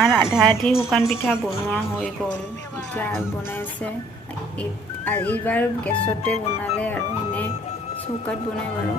আমাৰ আধা আধি শুকান পিঠা বনোৱা হৈ গ'ল। এতিয়া বনাই আছে। এইবাৰ গেছতে বনালে আৰু এনে চৌকাত বনাই বাৰু।